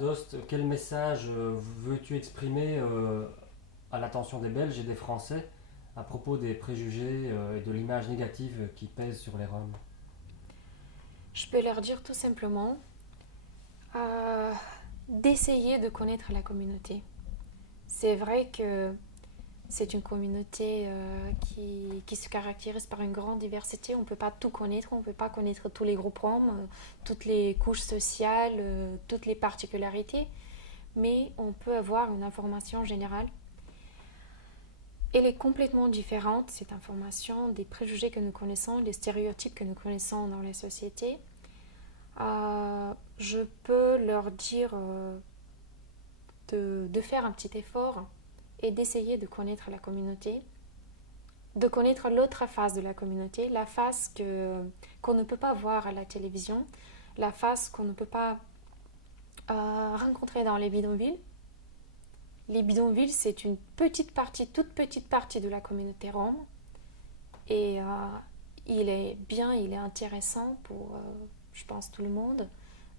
Adost, quel message veux-tu exprimer à l'attention des Belges et des Français à propos des préjugés et de l'image négative qui pèse sur les Roms? Je peux leur dire tout simplement euh, d'essayer de connaître la communauté. C'est vrai que c'est une communauté qui se caractérise par une grande diversité. On ne peut pas tout connaître, on ne peut pas connaître tous les groupes roms, toutes les couches sociales, toutes les particularités, mais on peut avoir une information générale. Elle est complètement différente, cette information, des préjugés que nous connaissons, des stéréotypes que nous connaissons dans les sociétés. Je peux leur dire de faire un petit effort et d'essayer de connaître la communauté, de connaître l'autre face de la communauté, la face qu'on ne peut pas voir à la télévision, la face qu'on ne peut pas rencontrer dans les bidonvilles. Les bidonvilles, c'est une petite partie, toute petite partie de la communauté rome. Et il est bien, il est intéressant pour, je pense, tout le monde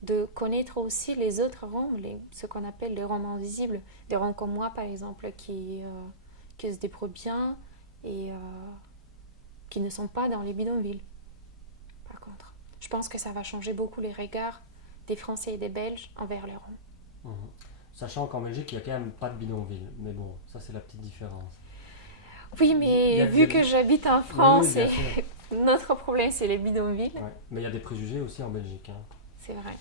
de connaître aussi les autres roms, ce qu'on appelle les roms invisibles, des roms comme moi par exemple qui se débrouillent bien et qui ne sont pas dans les bidonvilles. Par contre, je pense que ça va changer beaucoup les regards des Français et des Belges envers les roms. Mhm. Sachant qu'en Belgique, il n'y a quand même pas de bidonville. Mais bon, ça c'est la petite différence. Oui, Il y mais a, il y vu a- que j'habite en Oui, oui, France bien et sûr. notre problème c'est les bidonvilles, Ouais. Mais il y a des préjugés aussi en Belgique, hein. c'est vrai.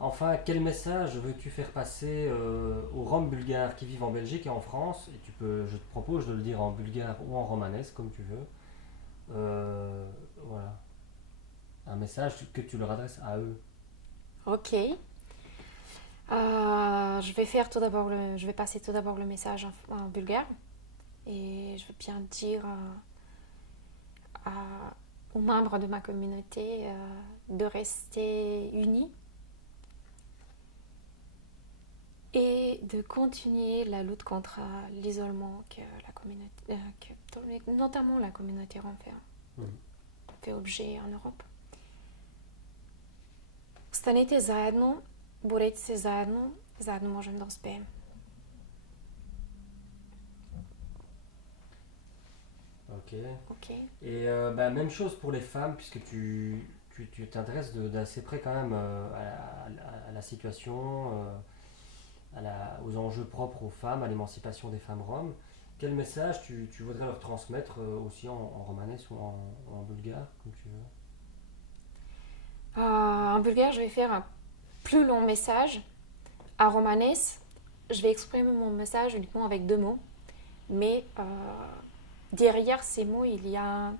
Enfin, quel message veux-tu faire passer aux Roms bulgares qui vivent en Belgique et en France? Et je te propose de le dire en bulgare ou en romanesque, comme tu veux. Voilà. Un message que tu leur adresses à eux. Ok. Je vais passer tout d'abord le message en bulgare et je veux bien dire aux membres de ma communauté de rester unis et de continuer la lutte contre l'isolement que la communauté, notamment la communauté rom Mhm. fait objet en Europe. Останете заедно, борете се заедно, заедно можем да успеем. Ok. Ok. Et bah, même chose pour les femmes, puisque tu t'intéresses d'assez près quand même à la situation, aux enjeux propres aux femmes, à l'émancipation des femmes roms. Quel message tu voudrais leur transmettre aussi en romanesque ou en bulgare, comme tu veux? En bulgare, je vais faire un plus long message. En romanès, je vais exprimer mon message uniquement avec deux mots. Mais derrière ces mots, il y a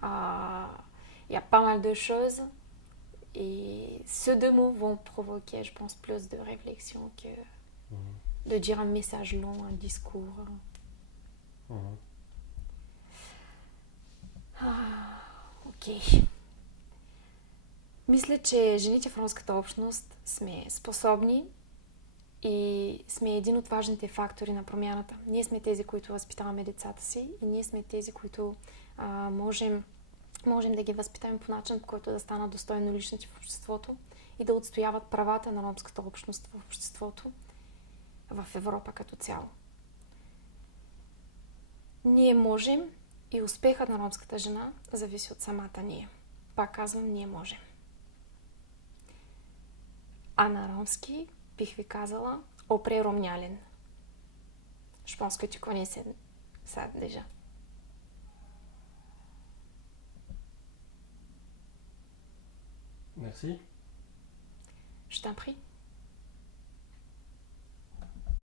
pas mal de choses. Et ces deux mots vont provoquer, je pense, plus de réflexion que Mhm. de dire un message long, un discours. Mhm. Окей. Мисля, че жените в ромската общност сме способни и сме един от важните фактори на промяната. Ние сме тези, които възпитаваме децата си и ние сме тези, които можем да ги възпитаем по начин, по който да станат достойно личности в обществото и да отстояват правата на ромската общност в обществото в Европа като цяло. Ние можем и успехът на ромската жена зависи от самата ние. Пак казвам, ние можем. А на ромски бих ви казала опре ромнялен. Je pense que tu connais ça déjà. Merci. Je t'en prie.